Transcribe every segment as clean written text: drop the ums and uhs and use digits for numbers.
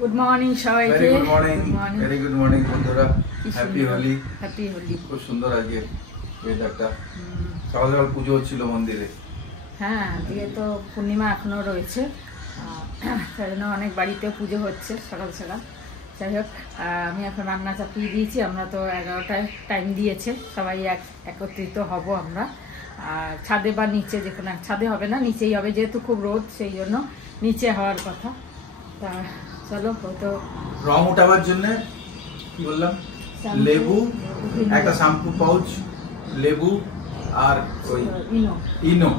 Good morning সবাইকে। Very good morning, very good morning বন্ধুরা। Happy Holi. Happy Holi. খুব সুন্দর আজকে ওয়েদারটা। সকাল সকাল পুজো হচ্ছিল মন্দিরে। হ্যাঁ, আজকে তো পূর্ণিমা এখনো রয়েছে, তাই জন্য অনেক বাড়িতে পুজো হচ্ছে সকাল সকাল। যাই হোক, আমি এখন রান্না চাপিয়ে দিয়েছি। আমরা তো 11টায় টাইম দিয়েছে, সবাই একত্রিত হব আমরা। আর ছাদে বা নিচে, যে কোনো ছাদে হবে না, নিচেই হবে, যেহেতু খুব রোদ, সেই জন্য নিচে হওয়ার কথা। তা চলো, হয়তো রং উঠাবার জন্য কি বললাম, লেবু, একটা শ্যাম্পু পাউচ, লেবু আর ওই ইনো,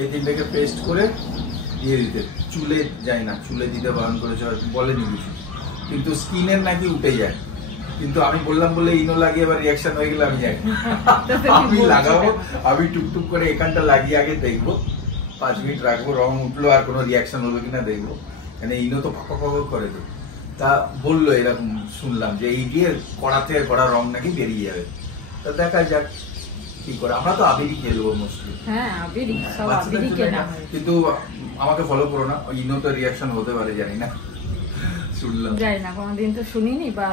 এই তিনটাকে পেস্ট করে দিয়ে দিতে। চুলে যায় না, চুলে দিতে বারণ করেছে, বলেনি কিছু, কিন্তু স্কিনের নাকি উঠে যায়। কিন্তু আমি বললাম বলে ইনো লাগিয়ে এবার রিয়াকশন হয়ে গেলে আমি যাই আমি লাগাবো, আমি টুকটুক করে এখানটা লাগিয়ে আগে দেখবো, 5 মিনিট রাখবো, রং উঠলো আর কোনো রিয়াকশন হলো কিনা দেখবো। মানে ইনো তো ফাঁকা ফাঁকা করে দেবে। তা বললো এরকম শুনলাম যে এই দিয়ে কড়াতে কড়া রং নাকি বেরিয়ে যাবে। তা দেখা যাক কি করে। আমরা তো আবিরই খেলবো মোস্টলি। হ্যাঁ, আবিরই, সব আবিরই কেনা হয়। কিন্তু আমাকে ফলো করো না, ইনো তো রিয়াকশন হতে পারে, জানি না, শুনলাম, যাই না, কোনোদিন তো শুনিনি। বা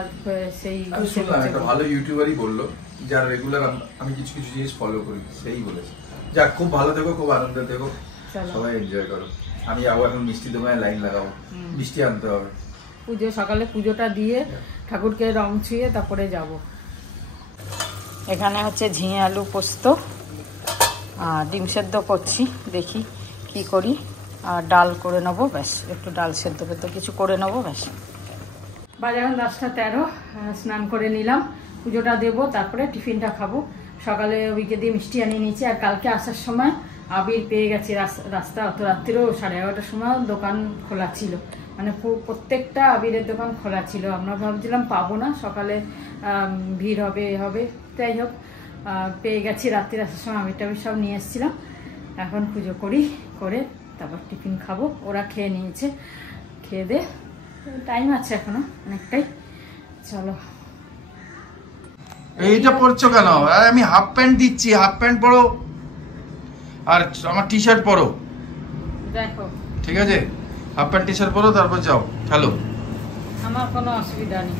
সেই শুনলাম একটা ভালো ইউটিউবারই বললো, যার রেগুলার আমি কিছু কিছু জিনিস ফলো করি, সেই বলেছে। যাক, খুব ভালো থেকো, খুব আনন্দে থেকো, সবাই এনজয় করো। আমি যাবো এখন মিষ্টি দোকানে লাইন লাগাবো, মিষ্টি আনতে হবে। পুজো সকালে পুজোটা দিয়ে ঠাকুরকে রং ছুঁয়ে তারপরে যাব। এখানে হচ্ছে ঝিঙে আলু পোস্ত আর ডিম সেদ্ধ করছি, দেখি কি করি। আর ডাল করে নেবো, ব্যাস, একটু ডাল সেদ্ধ করতে কিছু করে নেবো, ব্যাস। বাজে এখন 10:13, স্নান করে নিলাম, পুজোটা দেবো, তারপরে টিফিনটা খাবো। সকালে ওইকে দিয়ে মিষ্টি আনিয়ে নিয়েছি। আর কালকে আসার সময় আবির পেয়ে গেছি রাস্তা, অত রাত্রিও 11:30টার সময় দোকান খোলা ছিল, মানে প্রত্যেকটা আবিরের দোকান খোলা ছিল। আমরা ভাবছিলাম পাবো না, সকালে ভিড় হবে হবে, যাই হোক পেয়ে গেছি। রাত্রির আসার সময় আবির সব নিয়ে এসেছিলাম। এখন পুজো করি, করে তারপর টিফিন খাবো। ওরা খেয়ে নিয়েছে, খেয়ে দে, টাইম আছে এখনো অনেকটাই। চলো। এইটা পরছো কেন? আমি হাফ প্যান্ট দিচ্ছি, হাফ প্যান্ট পরো আর আমার টি শার্ট পরো, দেখো ঠিক আছে? হাফ প্যান্ট টি শার্ট পরো, তারপর যাও খেলো। আমার কোনো অসুবিধা নেই,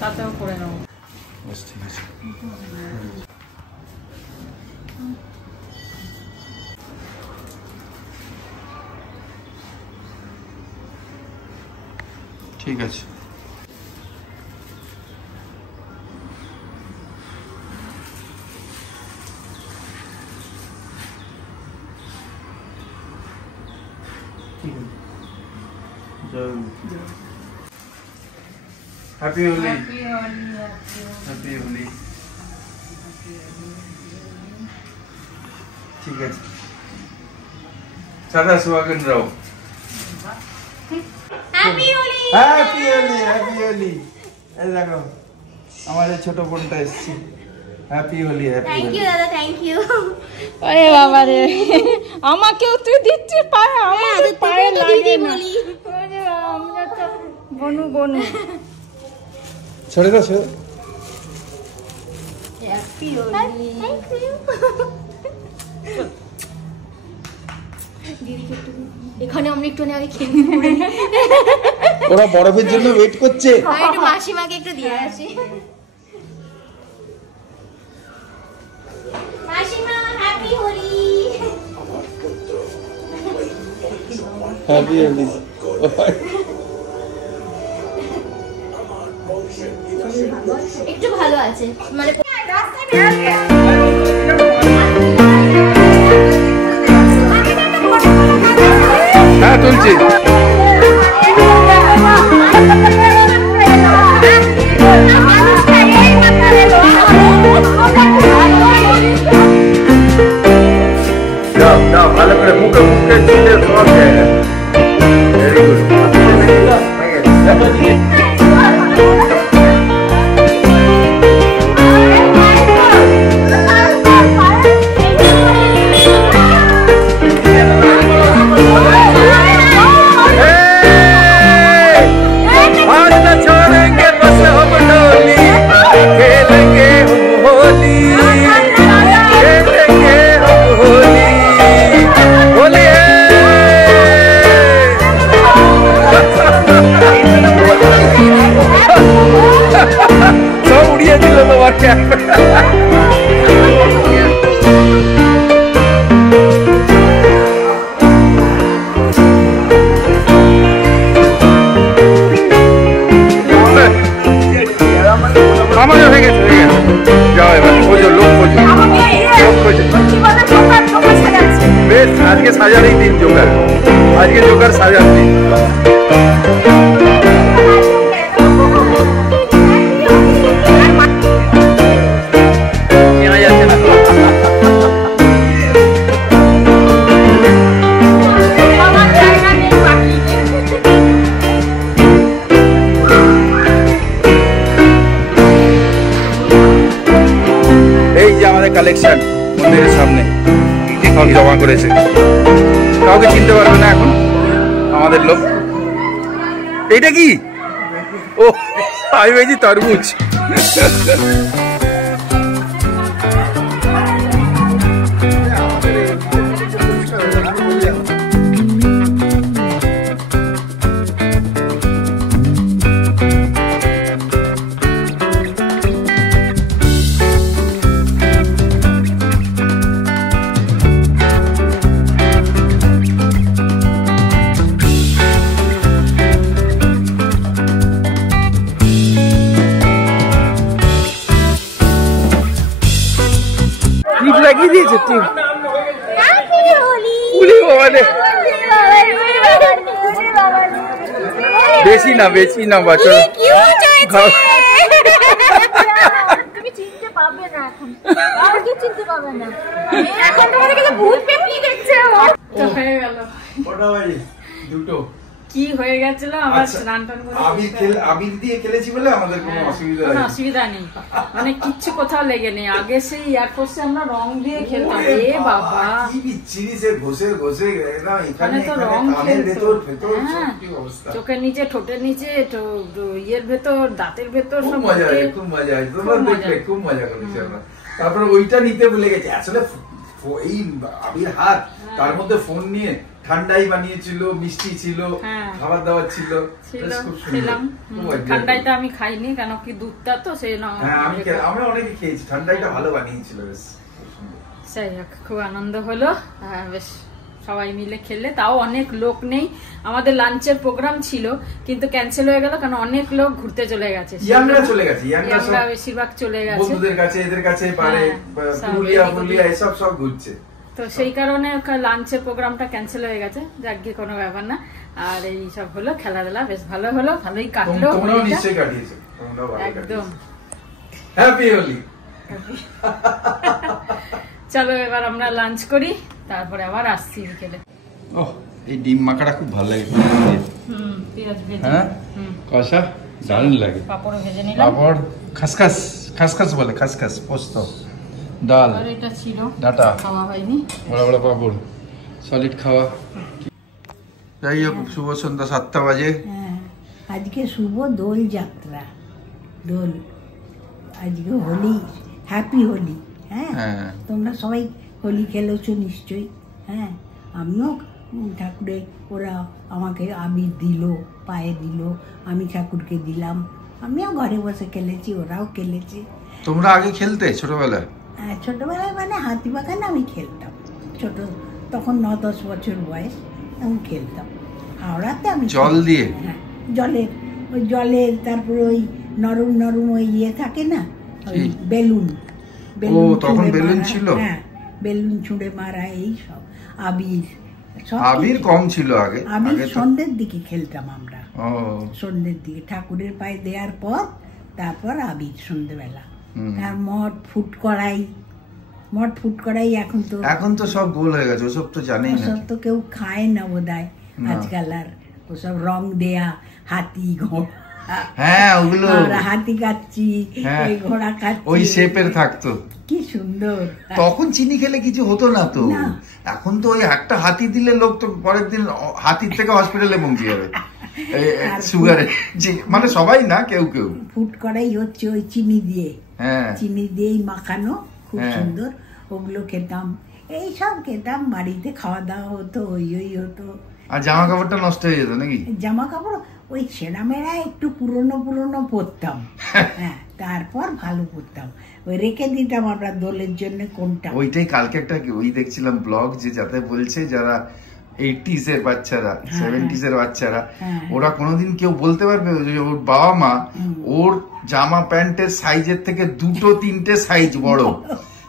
তাতেও করে নেবো। ঠিক আছে। ঠিক আছে। Happy Holi, happy Holi. ঠিক আছে, সদা সুহাগন রहो। Happy Holi, happy Holi, happy Holi. এই দেখো আমার এই ছোট বোনটা এসেছে। Happy Holi, happy Holi. Thank you দাদা, থ্যাংক ইউ। আরে বাবা রে, আমাকেও তুই দিচ্ছিস পায়ে? আমার পায়ে লাগে না। আরে আমরা তো বনু বনু। ছেড়ে দাও, ছেড়ে। হ্যাপি হোলি। Thank you. দিদি একটু এখানে আমরা একটু আগে খেয়ে পড়ে নি। ওরা বরফের জন্য ওয়েট করছে। আমি একটু মাসিমাকে একটু দিয়ে আসি। মাসিমা, হ্যাপি হোলি। হ্যাপি হোলি। একটু ভালো আছে, মানে হ্যাঁ তুলছি। ভালো করে মুখে মুখে দিলে সব জায়গা। Very good. সাজারই দিন জোকার, আজকে জোকার সাজার দিন। চেনা যাচ্ছে না। এই যে আমাদের কালেকশন মন্দিরের সামনে সব জমা করেছে, কাউকে চিনতে পারবে না এখন আমাদের লোক। এইটা কি? ও আমি ভেবেছি তরমুজ। লাগিয়ে দিয়েছে টিম। বেশি না বেশি না বাচ্চা তুমি চিনতে পারবে না, এখন কাউকে চিনতে পারবে না, এখন তোমাদের কাছে ভূত পেপলি দেখছে। তো হয়ে গেল কটা বাজে? দুটো। কি হয়ে গেছিল আমার স্নান টান করে আবির দিয়ে খেলেছি বলে আমাদের কোনো অসুবিধা নেই, মানে কিচ্ছু কোথাও লেগে নেই। আগে সেই এয়ারফোর্সে আমরা রং দিয়ে খেলতাম, এ বাবা কি বিচ্ছিরি সে ঘষে ঘষে একদম এখানে তো রং কানের ভেতর ভেতর কি অবস্থা, চোখের নিচে, ঠোঁটের নিচে, ইয়ের ভেতর, দাঁতের ভেতর, খুব মজা হয়, খুব মজা হয়। তোমরা দেখলে খুব মজা করেছি আমরা। তারপরে ওইটা নিতে ভুলে গেছি আসলে, এই আবির হাত তার মধ্যে ফোন নিয়ে ঠান্ডাই বানিয়েছিল, মিষ্টি ছিল, খাবার দাবার ছিল, ঠান্ডাইটা আমি খাইনি কেন কি দুধটা তো সেই আমরা অনেকে খেয়েছি, ঠান্ডাইটা ভালো বানিয়েছিল বেশ। সেই খুব আনন্দ হলো, বেশ সবাই মিলে খেললে। তাও অনেক লোক নেই, আমাদের লাঞ্চের প্রোগ্রাম ছিল কিন্তু ক্যান্সেল হয়ে গেল কারণ অনেক লোক ঘুরতে চলে গেছে, ইয়াংরা বেশিরভাগ চলে গেছে বন্ধুদের কাছে, এদের কাছে, পারে পুরুলিয়া পুরুলিয়া এসব সব ঘুরছে, তো সেই কারণে লাঞ্চের প্রোগ্রামটা ক্যান্সেল হয়ে গেছে। যাক গিয়ে কোনো ব্যাপার না। আর এই সব হলো, খেলাধুলা বেশ ভালো হলো, ভালোই কাটলো। তোমরাও নিশ্চয়ই কাটিয়েছো, তোমরাও ভালো একদম হ্যাপি হোলি। চলো এবার আমরা লাঞ্চ করি, তারপরে আবার আসছি বিকেলে। ওহ এই ডিম মাখাটা খুব ভালো লাগে, পেঁয়াজ ভেজে, হ্যাঁ কষা দারুণ লাগে। পাপড় ভেজে নিলাম, পাপড়, খাসখাস, খাসখাস বলে, খাসখাস, পোস্ত, ডাল, আর এটা ছিল ডাটা, খাওয়া হয়নি, বড় বড় পাপড়, সলিড খাওয়া। যাই হোক, শুভ সন্ধ্যা, 7টা বাজে। আজকে শুভ দোল যাত্রা, দোল, আজকে হোলি, হ্যাপি হোলি। হ্যাঁ তোমরা সবাই হোলি খেলেছো নিশ্চয়ই। হ্যাঁ আমিও ঠাকুরের, ওরা আমাকে আবির দিল, পায়ে দিল, আমি ঠাকুরকে দিলাম, আমিও ঘরে বসে খেলেছি, ওরাও খেলেছে। তোমরা আগে খেলতে ছোটবেলায়? হ্যাঁ ছোটবেলায় মানে হাতিবাগানে আমি খেলতাম, ছোট তখন 9-10 বছর বয়স, আমি খেলতাম হাওড়াতে। আমি জল দিয়ে, হ্যাঁ জলের, ওই জলের, তারপরে ওই নরম নরম ওই ইয়ে থাকে না, ওই বেলুন, তখন বেলুন ছিল, হ্যাঁ বেলুন ছুঁড়ে মারা, এই সব আবির, আবির কম ছিল আগে, আবির সন্ধ্যের দিকে খেলতাম আমরা, সন্ধ্যের দিকে ঠাকুরের পায়ে দেওয়ার পর, তারপর আবির সন্ধ্যেবেলা। আর মঠ ফুট করাই এখন তো সব গোল হয়ে গেছে, ওসব তো জানেই না, ওসব তো কেউ খায় না বোধহয় আজকাল, আর ওসব রং দেয়া হাতি, ঘোড়া, হ্যাঁ ওগুলো হাতি খাচ্ছি, ঘোড়া খাচ্ছি, ওই শেপের থাকতো, কি সুন্দর। তখন চিনি খেলে কিছু হতো না তো, এখন তো ওই একটা হাতি দিলে লোক তো পরের দিন হাতির থেকে হসপিটালে পৌঁছে যাবে সুগারে, মানে সবাই না, কেউ কেউ। ফুট করাই হচ্ছে ওই চিনি দিয়ে, চিনি দিয়েই মাখানো, খুব সুন্দর, ওগুলো খেতাম, এই সব খেতাম, বাড়িতে খাওয়া দাওয়া হতো, ওই হতো। আর জামা কাপড়টা নষ্ট হয়ে যেত নাকি? জামা কাপড় ওই ছেঁড়া মেড়া একটু পুরনো পরতাম, হ্যাঁ তারপর ভালো পরতাম, ওই রেখে দিতাম আমরা দোলের জন্য কোনটা। ওইটাই কালকে একটা ওই দেখছিলাম ব্লগ, যে যাতে বলছে যারা 80s এর বাচ্চারা, 70s এর বাচ্চারা, ওরা কোনোদিন কেউ বলতে পারবে যে ওর বাবা মা ওর জামা প্যান্টের সাইজের থেকে 2-3টে সাইজ বড়,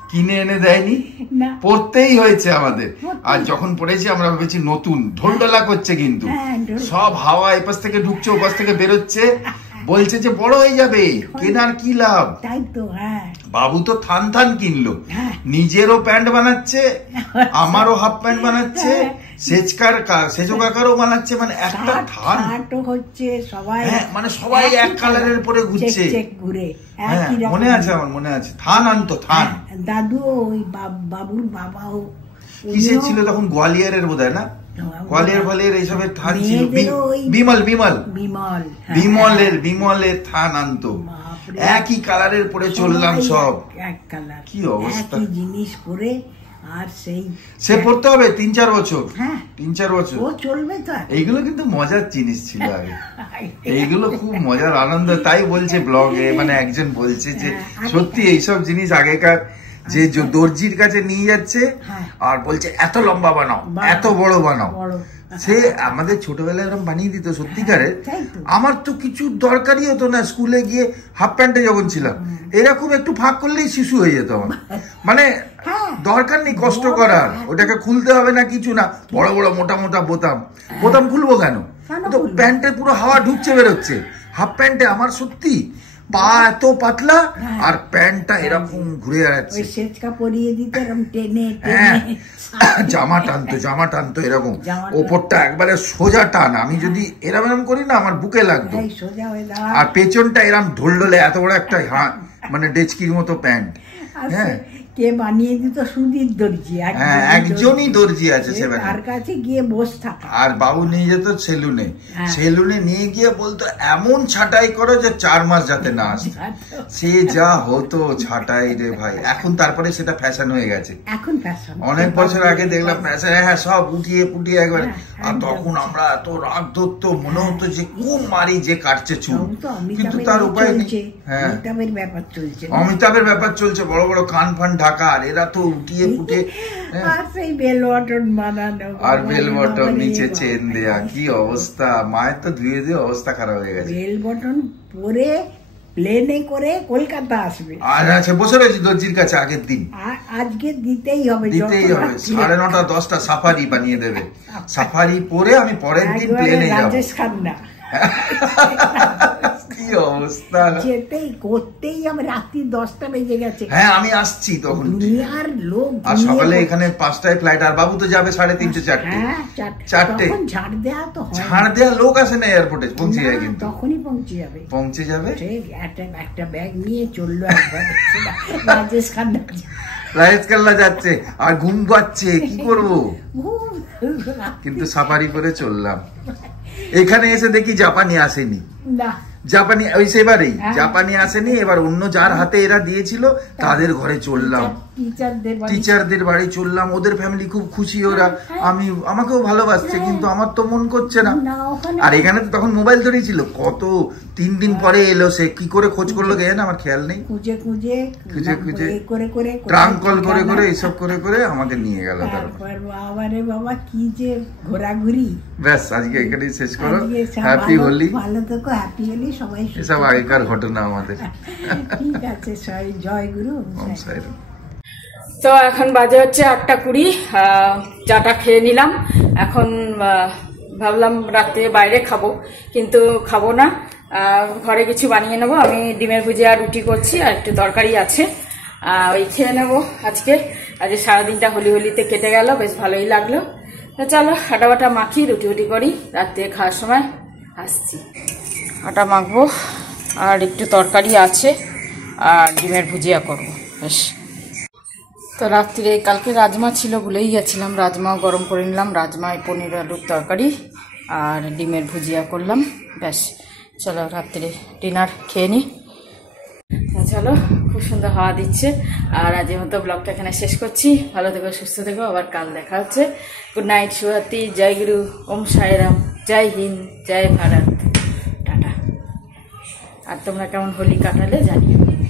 কিনে এনে দেয়নি, না। পড়তেই হয়েছে আমাদের। আর যখন পড়েছি আমরা ভেবেছি নতুন, ঢোলঢোলা করছে কিন্তু সব হাওয়া এপাশ থেকে ঢুকছে ওপাশ থেকে বেরোচ্ছে, বলছে যে বড় হয়ে যাবে, কেনার কি লাভ। তাই তো। হ্যাঁ, বাবু তো থান থান কিনলো, নিজেরও প্যান্ট বানাচ্ছে, আমারও হাফ প্যান্ট বানাচ্ছে, সেজো কাকারও বানাচ্ছে, মানে একটা থান হচ্ছে সবাই, মানে সবাই এক কালারের পরে ঘুরছে। মনে আছে আমার, মনে আছে থান আনতো, থান। দাদু ওই বাবুর বাবাও কিসের ছিল তখন, গোয়ালিয়ারের বোধহয় না, গোয়ালিয়ার এইসবের থান ছিল, বিমল বিমল বিমল বিমলের থান আনতো, একই কালারের পরে চললাম সব, এক কালার, কি অবস্থা। একই জিনিস পরে, আর সে পড়তে হবে 3-4 বছর, 3-4 বছর ও চলবে তো। এইগুলো কিন্তু মজার জিনিস ছিল আগে, এইগুলো খুব মজার আনন্দ। তাই বলছে ব্লগে, মানে একজন বলছে যে সত্যি এইসব জিনিস আগেকার, যে দর্জির কাছে নিয়ে যাচ্ছে আর বলছে এত লম্বা বানাও, এত বড় বানাও, সে আমাদের ছোটবেলায় এরকম বানিয়ে দিত সত্যিকারের। আমার তো কিছু দরকারই হতো না, স্কুলে গিয়ে হাফ প্যান্টে যখন ছিলাম এরকম একটু ফাঁক করলেই শিশু হয়ে যেত আমার, মানে দরকার নেই কষ্ট করার, ওটাকে খুলতে হবে না কিছু না, বড় বড় মোটা মোটা বোতাম খুলবো কেন, তো প্যান্টে পুরো হাওয়া ঢুকছে বেরোচ্ছে, হাফ প্যান্টে আমার সত্যি পা এত পাতলা আর প্যান্টটা এরকম ঘুরে যাচ্ছে, জামা টানতো এরকম, ওপরটা একবারে সোজা টান, আমি যদি এরম করি না আমার বুকে লাগতো, আর পেছনটা এরম ঢোলঢোলে এত বড় একটা মানে ডেচকির মতো প্যান্ট। হ্যাঁ, কে বানিয়ে দিত, সুধীর দর্জি, একজনই দর্জি আছে সেখানে, তার কাছে গিয়ে বসে থাকা। আর বাবু নিয়ে যেত সেলুনে নিয়ে গিয়ে বলতো এমন ছাটাই করো যে 4 মাস যাতে না আসে, সে যা হতো ছাটাই রে ভাই। এখন তারপরে সেটা ফ্যাশন হয়ে গেছে, এখন ফ্যাশন, অনেক বছর আগে দেখলাম ফ্যাশন, হ্যাঁ সব উঠিয়ে পুটিয়ে একবারে। আর তখন আমরা এত রাগ ধরতো, মনে হতো যে কোন মারি যে কাটছে চুল, কিন্তু তার উপায় নেই। হ্যাঁ, অমিতাভের ব্যাপার চলছে, বড় বড় কান ফান ঢাকা, আর এরা তো উঠিয়ে ফুটে, আর সেই বেল বটন বানানো, আর বেল বটন নিচে চেন দেয়া, কি অবস্থা। মায়ের তো ধুয়ে ধুয়ে অবস্থা খারাপ হয়ে গেছে। বেল বটন পরে প্লেনে করে কলকাতা আসবে, আর আছে বসে রয়েছে দর্জির কাছে আগের দিন, আজকে দিতেই হবে 9:30 10টা সাফারি বানিয়ে দেবে, সাফারি পরে আমি পরের দিন প্লেনে যাবো। রাজেশ খান্না কি অবস্থা, যেতেই করতেই আমি রাত্রি 10টা বেজে গেছে। হ্যাঁ, আমি আসছি তখন, দুনিয়ার লোক, আর সকালে এখানে 5টায় ফ্লাইট, আর বাবু তো যাবে 3:30 4টে, ঝাড় দেওয়া লোক আসে না এয়ারপোর্টে, পৌঁছে যায়, কিন্তু তখনই পৌঁছে যাবে। একটা ব্যাগ নিয়ে চললো একবার রাজেশ খান্না যাচ্ছে, আর ঘুম পাচ্ছে, কি করবো, কিন্তু সাফারি করে চললাম। এখানে এসে দেখি জাপানি আসেনি, জাপানি ওই সেবারেই জাপানি আসেনি, এবার অন্য যার হাতে এরা দিয়েছিল তাদের ঘরে চললাম, টিচারদের বাড়ি চললাম, ওদের ফ্যামিলি খুব খুশি, ওরা আমাকেও ভালোবাসছে, কিন্তু আমার তো মন করছে না। আর এখানে তো তখন মোবাইল ধরেছিল, কত 3 দিন পরে এলো, সে কি করে খোঁজ করলো গে না, আমার খেয়াল নেই, খুঁজে ট্রাঙ্ক কল করে এইসব করে আমাকে নিয়ে গেল। তারপর বাবা কি যে ঘোরাঘুরি। ব্যাস, আজকে এখানেই শেষ করো। হ্যাপি হোলি, ভালো থেকো, হ্যাপি হোলি সবাই। এসব আগেকার ঘটনা আমাদের। ঠিক আছে, জয় গুরু। তো এখন বাজে হচ্ছে 8:20, চাটা খেয়ে নিলাম। এখন ভাবলাম রাত্রে বাইরে খাবো, কিন্তু খাবো না, ঘরে কিছু বানিয়ে নেবো। আমি ডিমের ভুজিয়া রুটি করছি, আর একটু তরকারি আছে, ওই খেয়ে নেবো। আজকে সারাদিনটা হোলিতে কেটে গেল, বেশ ভালোই লাগলো। চলো আটা বাটা মাখি, রুটি করি, রাত্রে খাওয়ার সময় আসছি। আটা মাখবো, আর একটু তরকারি আছে, আর ডিমের ভুজিয়া করবো। বেশ, তো রাত্রিরে কালকে রাজমা ছিল, ভুলেই গেছিলাম, রাজমাও গরম করে নিলাম, রাজমায় পনির আলুর তরকারি আর ডিমের ভুজিয়া করলাম। ব্যাস, চলো রাত্রিরে ডিনার খেয়ে নিই। চলো, খুব সুন্দর হাওয়া দিচ্ছে। আর আজের মতো ব্লগটা এখানে শেষ করছি। ভালো থেকো, সুস্থ থেকো, আবার কাল দেখা হচ্ছে। গুড নাইট, শুভরাত্রি, জয় গুরু, ওম সাইরাম, জয় হিন্দ, জয় ভারত, টাটা। আর তোমরা কেমন হোলি কাটালে জানিও।